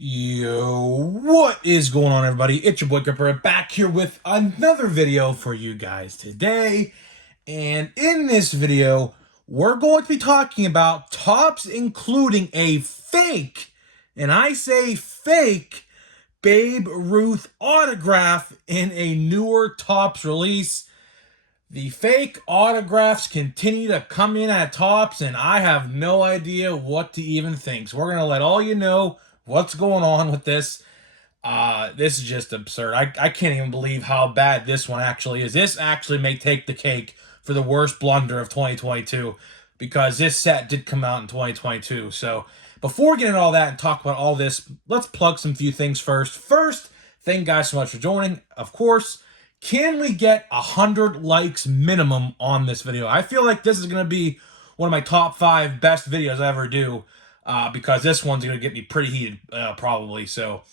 Yo, what is going on, everybody? It's your boy Gripper back here with another video for you guys today. And in this video, we're going to be talking about Topps including a fake, and I say fake, Babe Ruth autograph in a newer Topps release. The fake autographs continue to come in at Topps, and I have no idea what to even think. So we're going to let all you know what's going on with this. This is just absurd. I can't even believe how bad this one actually is. This actually may take the cake for the worst blunder of 2022 because this set did come out in 2022. So before we get into all that and talk about all this, let's plug some few things first. First, thank you guys so much for joining. Of course, can we get 100 likes minimum on this video? I feel like this is going to be one of my top 5 best videos I ever do, because this one's going to get me pretty heated, probably. So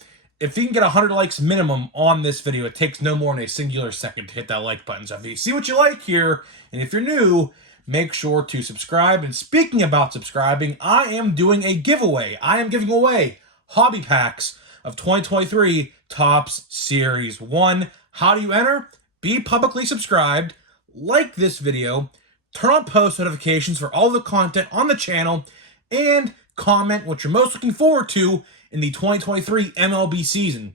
if you can get 100 likes minimum on this video, it takes no more than a singular second to hit that like button. So if you see what you like here, and if you're new, make sure to subscribe. And speaking about subscribing, I am doing a giveaway. I am giving away hobby packs of 2023 Topps Series 1. How do you enter? Be publicly subscribed, like this video, turn on post notifications for all the content on the channel, and comment what you're most looking forward to in the 2023 MLB season.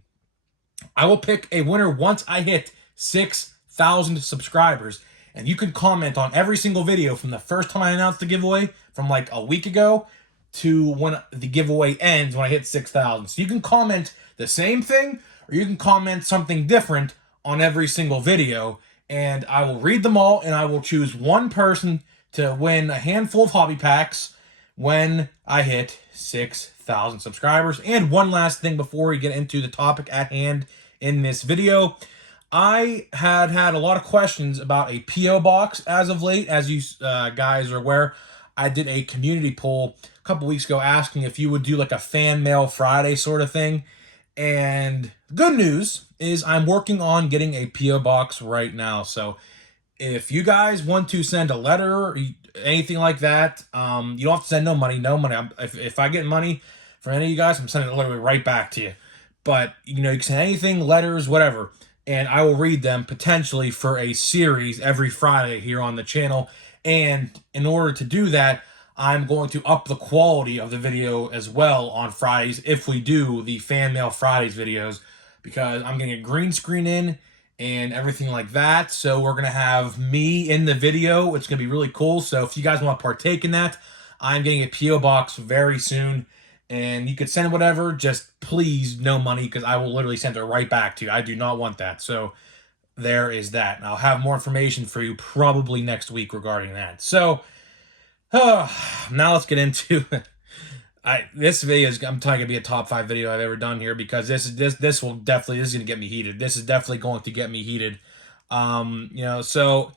I will pick a winner once I hit 6,000 subscribers. And you can comment on every single video from the first time I announced the giveaway, from like a week ago, to when the giveaway ends when I hit 6,000. So you can comment the same thing, or you can comment something different on every single video, and I will read them all, and I will choose one person to win a handful of hobby packs when I hit 6,000 subscribers. And one last thing before we get into the topic at hand in this video, I had a lot of questions about a P.O. box as of late. As you guys are aware, I did a community poll a couple weeks ago asking if you would do like a fan mail Friday sort of thing. And good news is I'm working on getting a P.O. box right now. So if you guys want to send a letter or anything like that, you don't have to send no money. If I get money from any of you guys, I'm sending it literally right back to you. But, you know, you can send anything, letters, whatever, and I will read them potentially for a series every Friday here on the channel. And in order to do that, I'm going to up the quality of the video as well on Fridays if we do the Fan Mail Fridays videos, because I'm getting a green screen in and everything like that. So we're going to have me in the video. It's going to be really cool. So if you guys want to partake in that, I'm getting a P.O. box very soon. And you could send whatever, just please no money, because I will literally send it right back to you. I do not want that. So there is that. And I'll have more information for you probably next week regarding that. So now let's get into this video. I'm telling you, gonna be a top 5 video I've ever done here, because this is gonna get me heated. This is definitely going to get me heated. So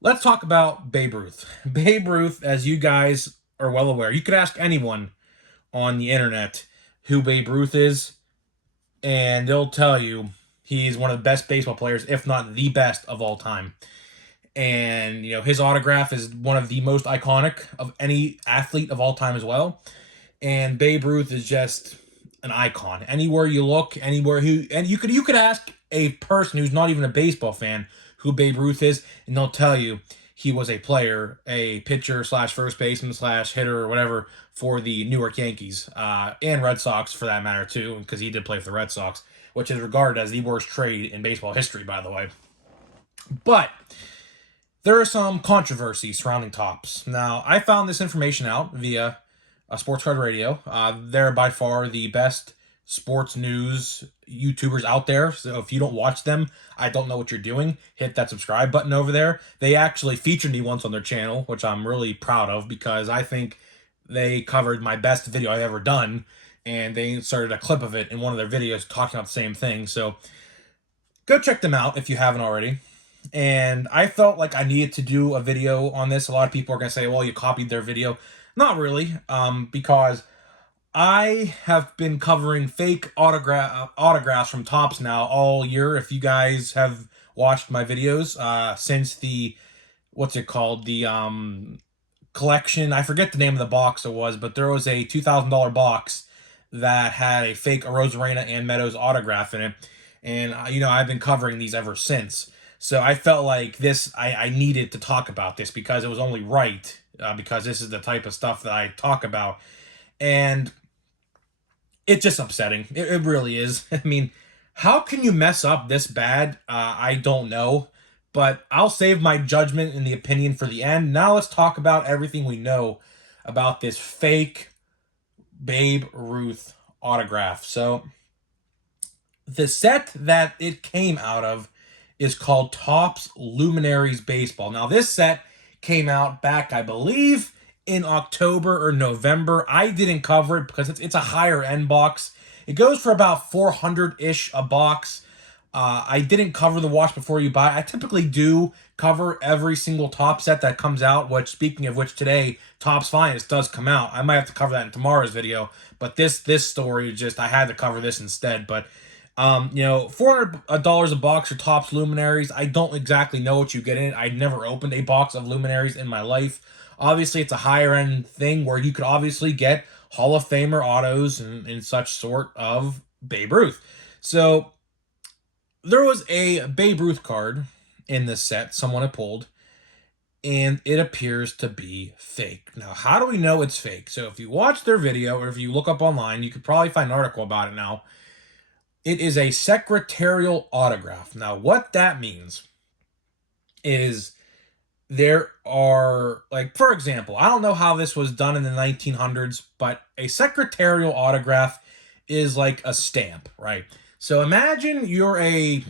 let's talk about Babe Ruth. Babe Ruth, as you guys are well aware, you could ask anyone on the internet who Babe Ruth is, and they'll tell you he's one of the best baseball players, if not the best of all time. And, you know, his autograph is one of the most iconic of any athlete of all time as well. And Babe Ruth is just an icon. Anywhere you look, and you could ask a person who's not even a baseball fan who Babe Ruth is, and they'll tell you he was a player, a pitcher slash first baseman slash hitter or whatever for the Newark Yankees, and Red Sox for that matter too, because he did play for the Red Sox, which is regarded as the worst trade in baseball history, by the way. But there are some controversy surrounding Topps. Now, I found this information out via a Sports Card Radio. They're by far the best sports news YouTubers out there. So if you don't watch them, I don't know what you're doing. Hit that subscribe button over there. They actually featured me once on their channel, which I'm really proud of, because I think they covered my best video I've ever done, and they inserted a clip of it in one of their videos talking about the same thing. So go check them out if you haven't already. And I felt like I needed to do a video on this. A lot of people are going to say, well, you copied their video. Not really, because I have been covering fake autographs from Topps now all year. If you guys have watched my videos since the, what's it called, the collection, I forget the name of the box it was, but there was a $2,000 box that had a fake Rosarena and Meadows autograph in it. And, I've been covering these ever since. So I felt like I needed to talk about this because it was only right, because this is the type of stuff that I talk about. And it's just upsetting. It really is. I mean, how can you mess up this bad? I don't know. But I'll save my judgment and the opinion for the end. Now let's talk about everything we know about this fake Babe Ruth autograph. So the set that it came out of is called Topps Luminaries Baseball. Now this set came out back, I believe, in October or November. I didn't cover it because it's a higher end box. It goes for about 400-ish a box. I didn't cover the watch before you buy. I typically do cover every single Topps set that comes out, which, speaking of which, today, Topps Finest does come out. I might have to cover that in tomorrow's video, but this story is just, I had to cover this instead. But, $400 a box for Topps Luminaries. I don't exactly know what you get in it. I never opened a box of Luminaries in my life. Obviously, it's a higher end thing where you could obviously get Hall of Famer autos and such sort of Babe Ruth. So there was a Babe Ruth card in this set someone had pulled, and it appears to be fake. Now, how do we know it's fake? So if you watch their video or if you look up online, you could probably find an article about it now. It is a secretarial autograph. Now, what that means is there are, like, for example, I don't know how this was done in the 1900s, but a secretarial autograph is like a stamp, right? So imagine you're a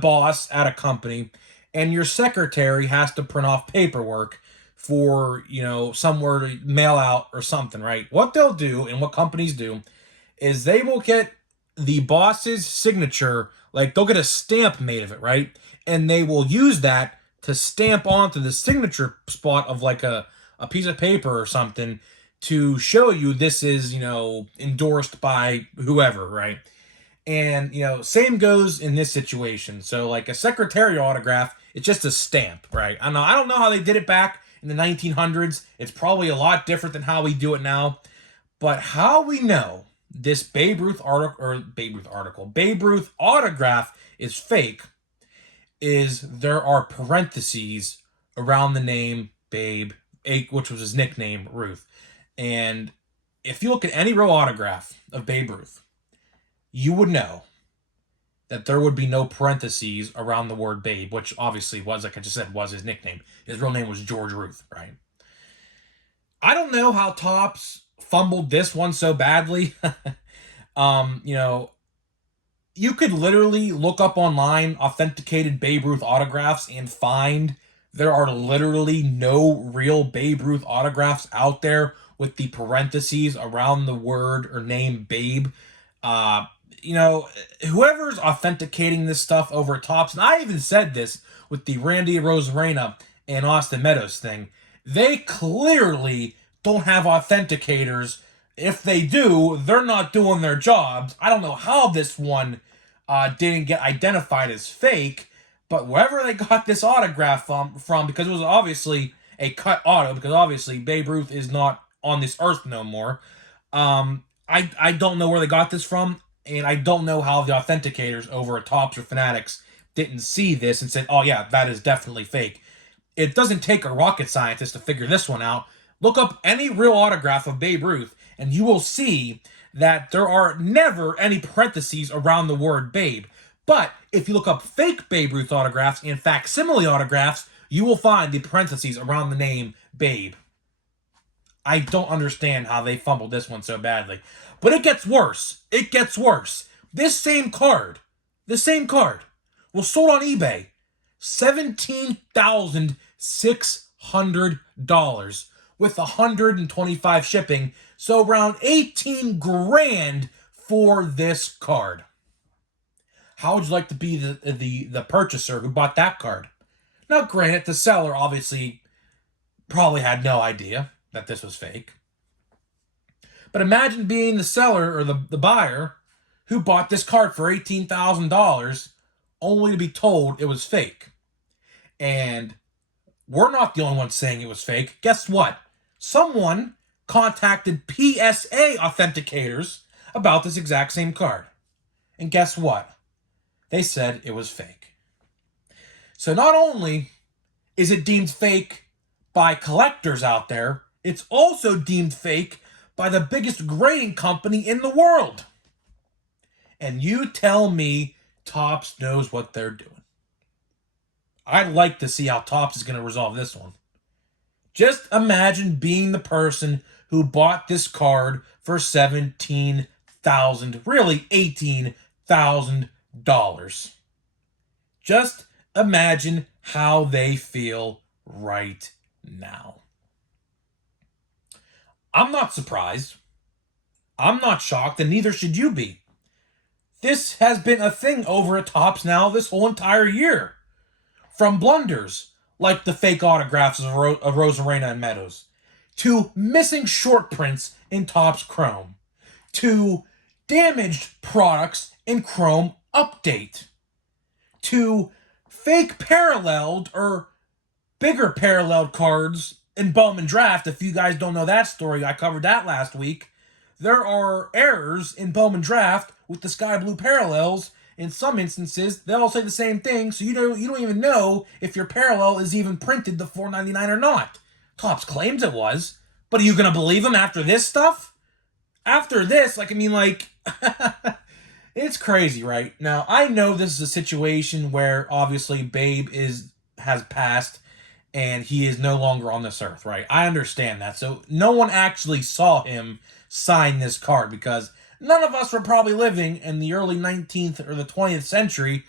boss at a company and your secretary has to print off paperwork for, somewhere to mail out or something, right? What they'll do and what companies do is they will get the boss's signature, like they'll get a stamp made of it, right? And they will use that to stamp onto the signature spot of like a piece of paper or something to show you this is, endorsed by whoever, right? And, same goes in this situation. So, like a secretarial autograph, it's just a stamp, right? I don't know how they did it back in the 1900s. It's probably a lot different than how we do it now. But how we know this Babe Ruth autograph is fake is there are parentheses around the name Babe, which was his nickname, Ruth. And if you look at any real autograph of Babe Ruth, you would know that there would be no parentheses around the word Babe, which obviously was, like I just said, was his nickname. His real name was George Ruth, right? I don't know how Topps fumbled this one so badly. You could literally look up online authenticated Babe Ruth autographs and find there are literally no real Babe Ruth autographs out there with the parentheses around the word or name Babe. Whoever's authenticating this stuff over Topps, and I even said this with the Randy Rosarena and Austin Meadows thing, they clearly don't have authenticators. If they do, they're not doing their jobs. I don't know how this one didn't get identified as fake, but wherever they got this autograph from, because it was obviously a cut auto, because obviously Babe Ruth is not on this earth no more. I don't know where they got this from, and I don't know how the authenticators over at Topps or Fanatics didn't see this and said, oh yeah, that is definitely fake. It doesn't take a rocket scientist to figure this one out. Look up any real autograph of Babe Ruth, and you will see that there are never any parentheses around the word Babe. But if you look up fake Babe Ruth autographs and facsimile autographs, you will find the parentheses around the name Babe. I don't understand how they fumbled this one so badly. But it gets worse. It gets worse. This same card was sold on eBay. $17,600 with 125 shipping. So around 18 grand for this card. How would you like to be the purchaser who bought that card? Now, granted, the seller obviously probably had no idea that this was fake. But imagine being the seller or the buyer who bought this card for $18,000 only to be told it was fake. And we're not the only ones saying it was fake. Guess what? Someone contacted PSA authenticators about this exact same card. And guess what? They said it was fake. So not only is it deemed fake by collectors out there, it's also deemed fake by the biggest grading company in the world. And you tell me Topps knows what they're doing. I'd like to see how Topps is going to resolve this one. Just imagine being the person who bought this card for $17,000, really $18,000. Just imagine how they feel right now. I'm not surprised. I'm not shocked, and neither should you be. This has been a thing over at Topps now this whole entire year. From blunders, like the fake autographs of Rosarena and Meadows, to missing short prints in Topps Chrome, to damaged products in Chrome Update, to fake paralleled or bigger paralleled cards in Bowman Draft. If you guys don't know that story, I covered that last week. There are errors in Bowman Draft with the sky blue parallels. In some instances, they all say the same thing, so you don't even know if your parallel is even printed to $4.99 or not. Topps claims it was, but are you gonna believe them after this stuff? After this, it's crazy, right? Now, I know this is a situation where obviously Babe has passed and he is no longer on this earth, right? I understand that. So no one actually saw him sign this card because none of us were probably living in the early 19th or the 20th century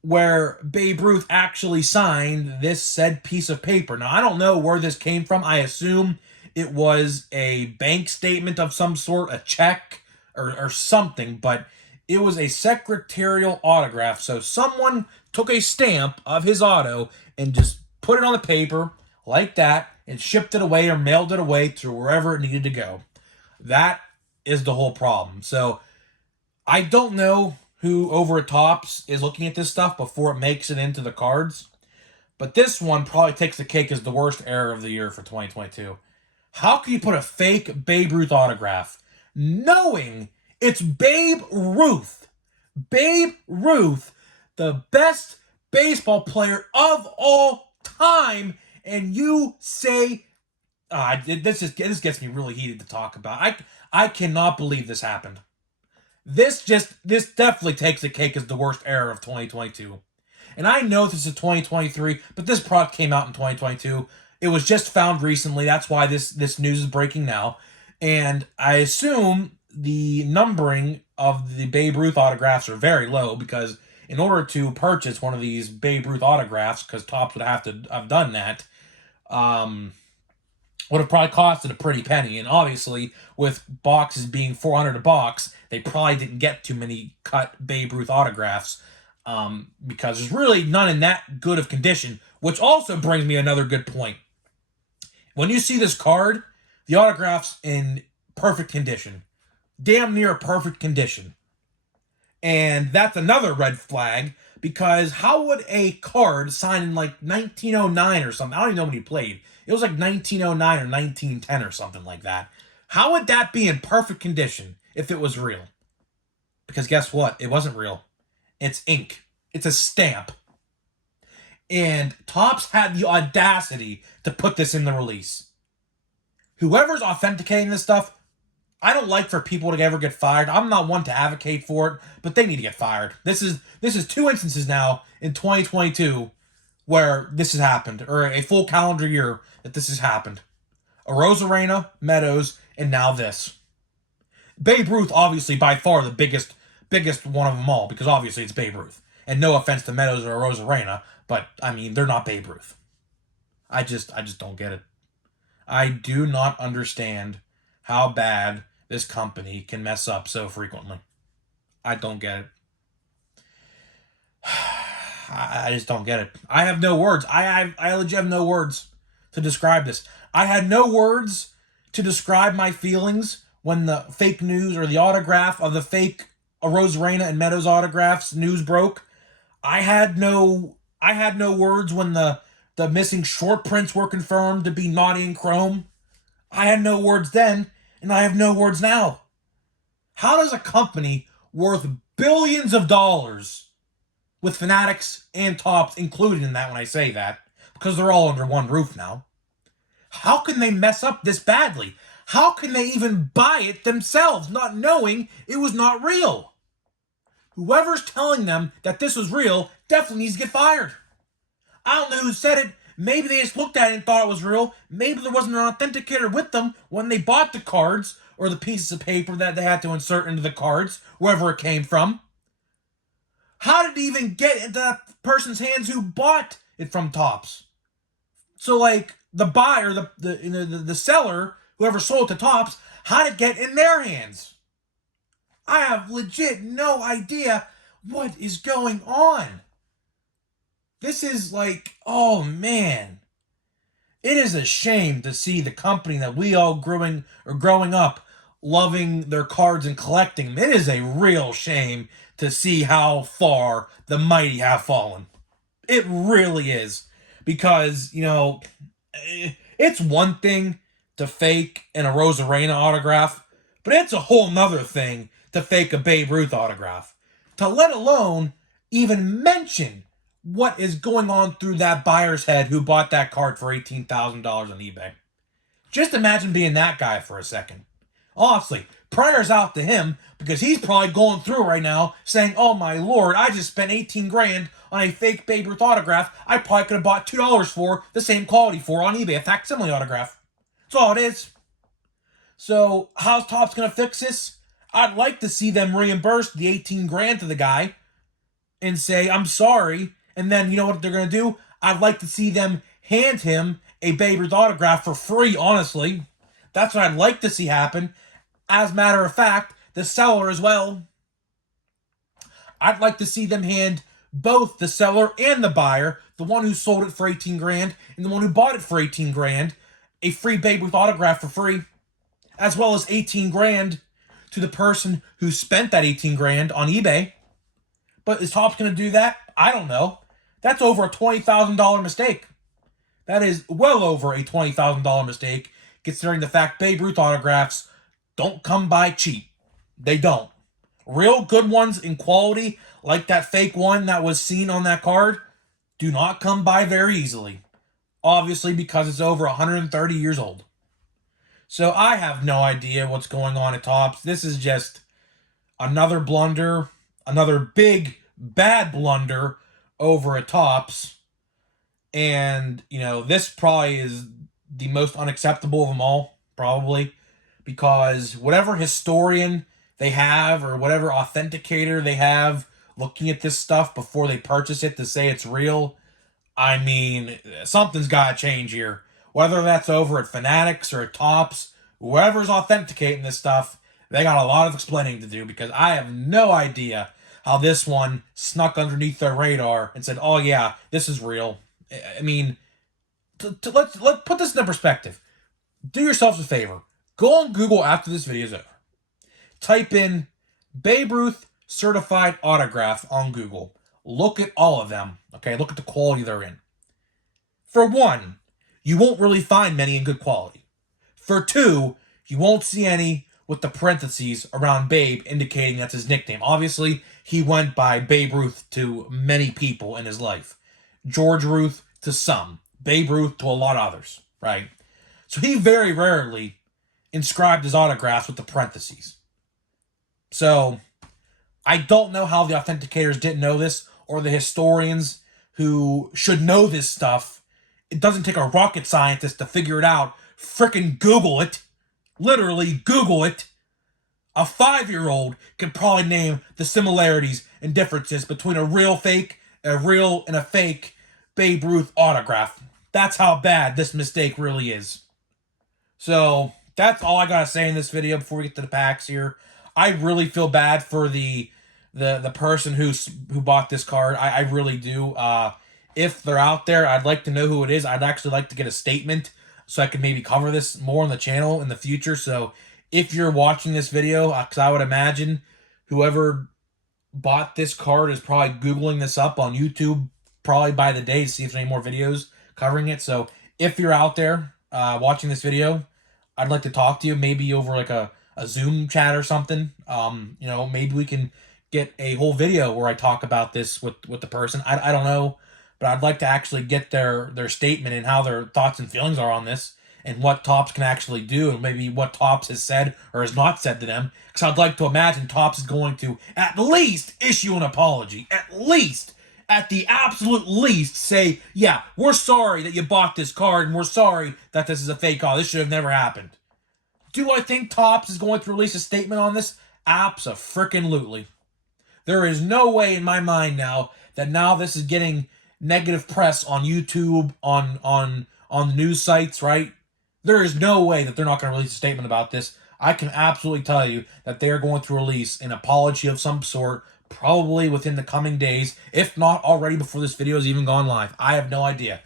where Babe Ruth actually signed this said piece of paper. Now, I don't know where this came from. I assume it was a bank statement of some sort, a check or something, but it was a secretarial autograph. So someone took a stamp of his auto and just put it on the paper like that and shipped it away or mailed it away to wherever it needed to go. That is the whole problem. So I don't know who over at Topps is looking at this stuff before it makes it into the cards, but this one probably takes the cake as the worst error of the year for 2022. How can you put a fake Babe Ruth autograph knowing it's Babe Ruth? Babe Ruth, the best baseball player of all time, and you say, this gets me really heated to talk about. I cannot believe this happened. This definitely takes the cake as the worst error of 2022. And I know this is 2023, but this product came out in 2022. It was just found recently. That's why this news is breaking now. And I assume the numbering of the Babe Ruth autographs are very low because in order to purchase one of these Babe Ruth autographs, because Topps would have to have done that, would have probably costed a pretty penny. And obviously, with boxes being $400 a box, they probably didn't get too many cut Babe Ruth autographs because there's really none in that good of condition, which also brings me another good point. When you see this card, the autograph's in perfect condition. Damn near perfect condition. And that's another red flag because how would a card signed in like 1909 or something, I don't even know when he played, it was like 1909 or 1910 or something like that. How would that be in perfect condition if it was real? Because guess what? It wasn't real. It's ink. It's a stamp. And Topps had the audacity to put this in the release. Whoever's authenticating this stuff, I don't like for people to ever get fired. I'm not one to advocate for it, but they need to get fired. This is two instances now in 2022 where this has happened, or a full calendar year that this has happened. A Rosarena, Meadows, and now this. Babe Ruth, obviously, by far the biggest one of them all, because obviously it's Babe Ruth. And no offense to Meadows or Rosarena, but, I mean, they're not Babe Ruth. I just don't get it. I do not understand how bad this company can mess up so frequently. I don't get it. I just don't get it. I have no words. I legit have no words to describe this. I had no words to describe my feelings when the fake news or the autograph of the fake Rosarena and Meadows autographs news broke. I had no words when the missing short prints were confirmed to be not in Chrome. I had no words then, and I have no words now. How does a company worth billions of dollars, with Fanatics and Topps included in that when I say that, because they're all under one roof now, how can they mess up this badly? How can they even buy it themselves, not knowing it was not real? Whoever's telling them that this was real definitely needs to get fired. I don't know who said it. Maybe they just looked at it and thought it was real. Maybe there wasn't an authenticator with them when they bought the cards or the pieces of paper that they had to insert into the cards, wherever it came from. How did it even get into that person's hands who bought it from Topps? So, like, the buyer, the seller, whoever sold it to Topps, how did it get in their hands? I have legit no idea what is going on. This is like, oh man. It is a shame to see the company that we all growing up loving their cards and collecting them. It is a real shame to see how far the mighty have fallen. It really is. Because, it's one thing to fake an a Rosarena autograph, but it's a whole nother thing to fake a Babe Ruth autograph. To let alone even mention what is going on through that buyer's head who bought that card for $18,000 on eBay. Just imagine being that guy for a second. Honestly, prayers out to him, because he's probably going through right now saying, oh my lord, I just spent 18 grand on a fake Babe Ruth autograph I probably could have bought $2 for the same quality for on eBay, a facsimile autograph. That's all it is. So, how's Topps going to fix this? I'd like to see them reimburse the 18 grand to the guy and say, I'm sorry. And then, you know what they're going to do? I'd like to see them hand him a Babe Ruth autograph for free, honestly. That's what I'd like to see happen. As a matter of fact, the seller as well. I'd like to see them hand both the seller and the buyer, the one who sold it for 18 grand and the one who bought it for 18 grand, a free Babe Ruth autograph for free, as well as 18 grand to the person who spent that 18 grand on eBay. But is Topps going to do that? I don't know. That's over a $20,000 mistake. That is well over a $20,000 mistake, considering the fact Babe Ruth autographs don't come by cheap. They don't. Real good ones in quality, like that fake one that was seen on that card, do not come by very easily. Obviously, because it's over 130 years old. So I have no idea what's going on at Topps. This is just another blunder, another big, bad blunder over at Topps. And, this probably is the most unacceptable of them all, probably. Because whatever historian they have or whatever authenticator they have looking at this stuff before they purchase it to say it's real, I mean, something's got to change here. Whether that's over at Fanatics or at Topps, whoever's authenticating this stuff, they got a lot of explaining to do, because I have no idea how this one snuck underneath their radar and said, oh yeah, this is real. I mean, let's put this into perspective. Do yourselves a favor. Go on Google after this video is over. Type in Babe Ruth certified autograph on Google. Look at all of them. Okay, look at the quality they're in. For one, you won't really find many in good quality. For two, you won't see any with the parentheses around Babe indicating that's his nickname. Obviously, he went by Babe Ruth to many people in his life. George Ruth to some. Babe Ruth to a lot of others, right? So he very rarely inscribed his autographs with the parentheses. So I don't know how the authenticators didn't know this, or the historians who should know this stuff. It doesn't take a rocket scientist to figure it out. Frickin' Google it. Literally Google it. A 5-year-old can probably name the similarities and differences between a real fake, a real and a fake Babe Ruth autograph. That's how bad this mistake really is. So that's all I gotta say in this video before we get to the packs here. I really feel bad for the person who bought this card. I really do. If they're out there, I'd like to know who it is. I'd actually like to get a statement so I can maybe cover this more on the channel in the future. So if you're watching this video, because I would imagine whoever bought this card is probably Googling this up on YouTube probably by the day to see if there's any more videos covering it. So if you're out there watching this video, I'd like to talk to you, maybe over like a Zoom chat or something. Maybe we can get a whole video where I talk about this with the person. I don't know, but I'd like to actually get their statement and how their thoughts and feelings are on this, and what Topps can actually do, and maybe what Topps has said or has not said to them. Because I'd like to imagine Topps is going to at least issue an apology. At the absolute least, say, yeah, we're sorry that you bought this card, and we're sorry that this is a fake card. This should have never happened. Do I think Topps is going to release a statement on this? Abso-frickin-lutely. There is no way in my mind now that now this is getting negative press on YouTube, on the news sites, right? There is no way that they're not going to release a statement about this. I can absolutely tell you that they are going to release an apology of some sort, probably within the coming days, if not already before this video has even gone live. I have no idea.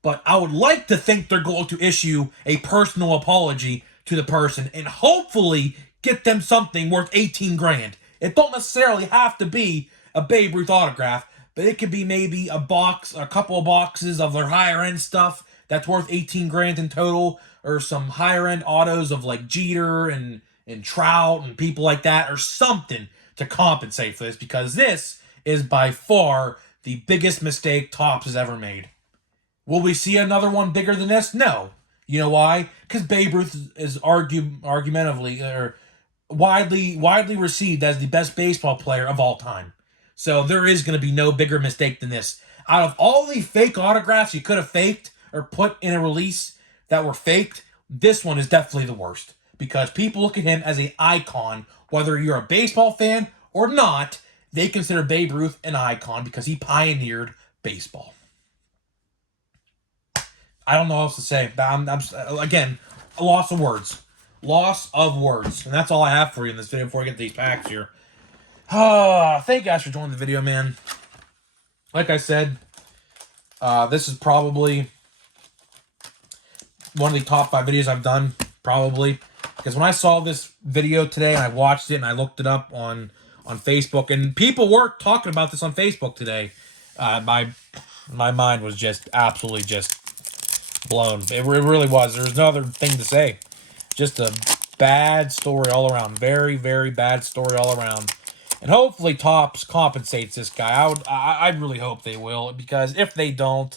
But I would like to think they're going to issue a personal apology to the person and hopefully get them something worth 18 grand. It don't necessarily have to be a Babe Ruth autograph, but it could be maybe a couple of boxes of their higher end stuff that's worth 18 grand in total, or some higher end autos of like Jeter and Trout and people like that, or something to compensate for this, because this is by far the biggest mistake Topps has ever made. Will we see another one bigger than this? No. You know why? Because Babe Ruth is argumentatively or widely received as the best baseball player of all time. So there is going to be no bigger mistake than this. Out of all the fake autographs you could have faked or put in a release that were faked, this one is definitely the worst. Because people look at him as an icon. Whether you're a baseball fan or not, they consider Babe Ruth an icon because he pioneered baseball. I don't know what else to say. I'm again, a loss of words. Loss of words. And that's all I have for you in this video before I get to these packs here. Thank you guys for joining the video, man. Like I said, this is probably one of the top 5 videos I've done, probably. Because when I saw this video today and I watched it and I looked it up on Facebook, and people were talking about this on Facebook today, my mind was just absolutely just blown. It really was. There's no other thing to say. Just a bad story all around. Very, very bad story all around. And hopefully Topps compensates this guy. I really hope they will, because if they don't,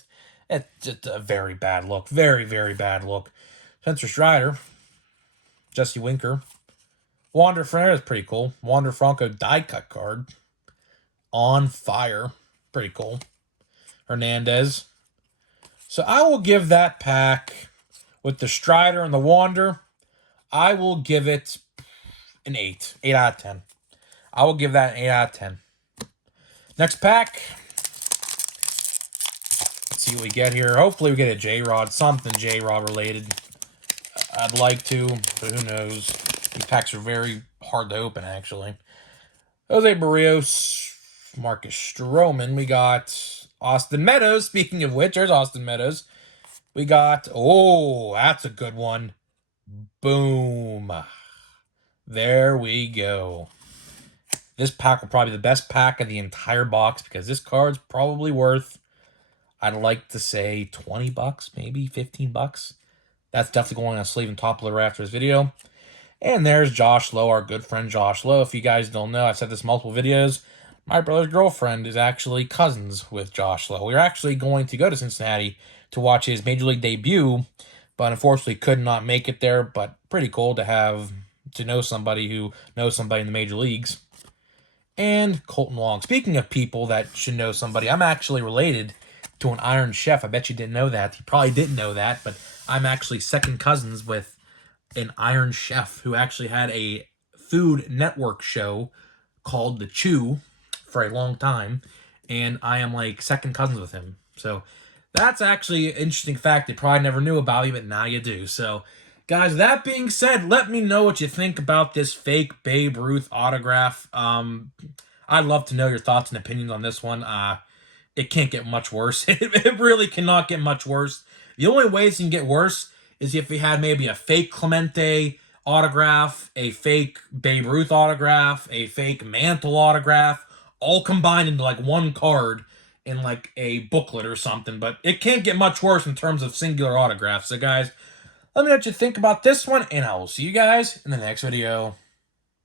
it's just a very bad look. Very, very bad look. Spencer Strider. Jesse Winker. Wander Franco is pretty cool. Wander Franco die cut card. On fire. Pretty cool. Hernandez. So I will give that pack with the Strider and the Wander, I will give it an 8. 8 out of 10. I will give that an 8 out of 10. Next pack. Let's see what we get here. Hopefully we get a J-Rod. Something J-Rod related. I'd like to, but who knows. These packs are very hard to open, actually. Jose Barrios. Marcus Stroman. We got Austin Meadows. Speaking of which, there's Austin Meadows. We got, oh, that's a good one. Boom. There we go. This pack will probably be the best pack of the entire box, because this card's probably worth, I'd like to say, 20 bucks, maybe 15 bucks. That's definitely going on a sleeve and top loader after this video. And there's Josh Lowe, our good friend Josh Lowe. If you guys don't know, I've said this in multiple videos. My brother's girlfriend is actually cousins with Josh Lowe. We're actually going to go to Cincinnati to watch his Major League debut, but unfortunately could not make it there. But pretty cool to know somebody who knows somebody in the major leagues. And Colton Wong. Speaking of people that should know somebody, I'm actually related to an Iron Chef. I bet you didn't know that. You probably didn't know that, but I'm actually second cousins with an Iron Chef who actually had a Food Network show called The Chew for a long time, and I am like second cousins with him. So that's actually an interesting fact they probably never knew about me, but now you do. So guys, that being said, let me know what you think about this fake Babe Ruth autograph. I'd love to know your thoughts and opinions on this one. It can't get much worse. It really cannot get much worse. The only way it can get worse is if we had maybe a fake Clemente autograph, a fake Babe Ruth autograph, a fake Mantle autograph, all combined into like one card in like a booklet or something. But it can't get much worse in terms of singular autographs. So guys, Let me know what you think about this one, and I will see you guys in the next video.